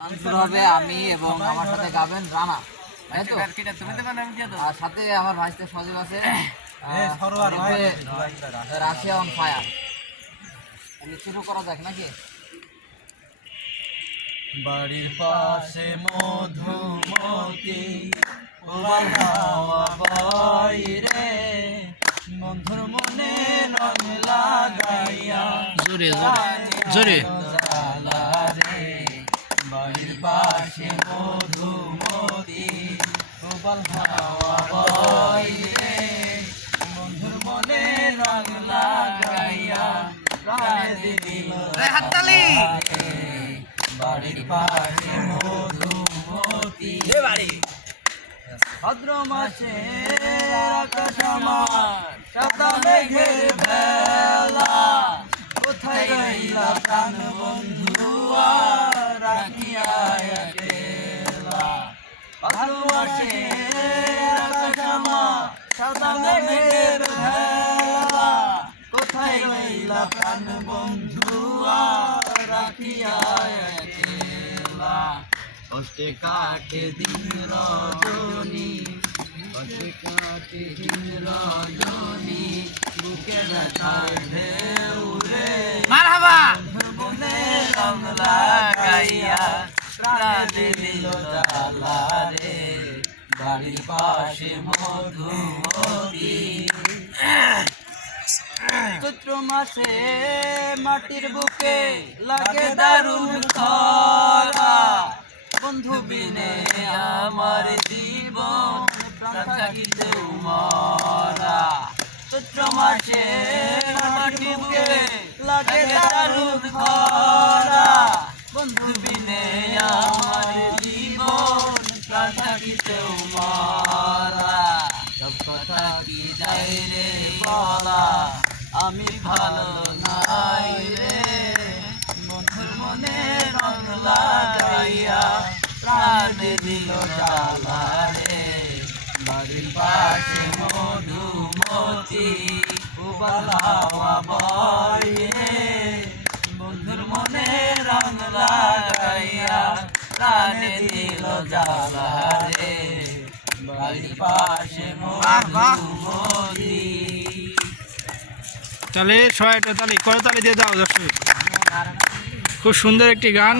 গান শুরু হবে আমি এবং আমার সাথে গাবেন রানা তাই তো? আর সাথে আমার ভাইতে সজীব আছে। Russia on fire. শুরু করা যাক নাকি? বাড়ির পাশে মধুমতি বাইরে বন্ধুর মনে রং লাগাইয়া জোরে জোরে। বাড়ির পাশে মধুমতি ওবার হাওয়া বাইরে বন্ধুর মনে রং লাগাইয়া প্রাণ দিল হাততালি! বাড়ির পাশে মধুমতি ভাদ্র মাসে আকাশ আমার সাদা মেঘের বেলা। কোথায় রইলা প্রাণ ভাদ্র মাসে আকাশ আমার সাদা মেঘের বেলা কোথায় রইলা প্রাণ বন্ধু আর রাখিয়া একলা। কষ্টে কাটে দিন রজনী কষ্টে কাটে দিন রজনী বুকে ব্যথার ঢেউ রে মারহাবা! মনে রং লাগাইয়া প্রাণ দিল জ্বালা। বাড়ির পাশে চৈত্র মাসে মাটির বুকে লাগে দারুণ খরা। বন্ধু বিনে আমার জীবন থাকিতে মরা। চৈত্র মাসে মাটির বুকে লাগে আমি ভালো নাই রে। বন্ধুর মনে রং লাগাইয়া প্রাণ দিল জ্বালা রে। বাড়ির পাশে মধুমতি উবালাওয়া বয়ে বন্ধুর মনে রং লাগাইয়া প্রাণ দিল জ্বালা রে। বাড়ির পাশে মধুমতি তাহলে সবাই একটা তালি করে তালি দিয়ে দাও দর্শক। খুব সুন্দর একটি গান।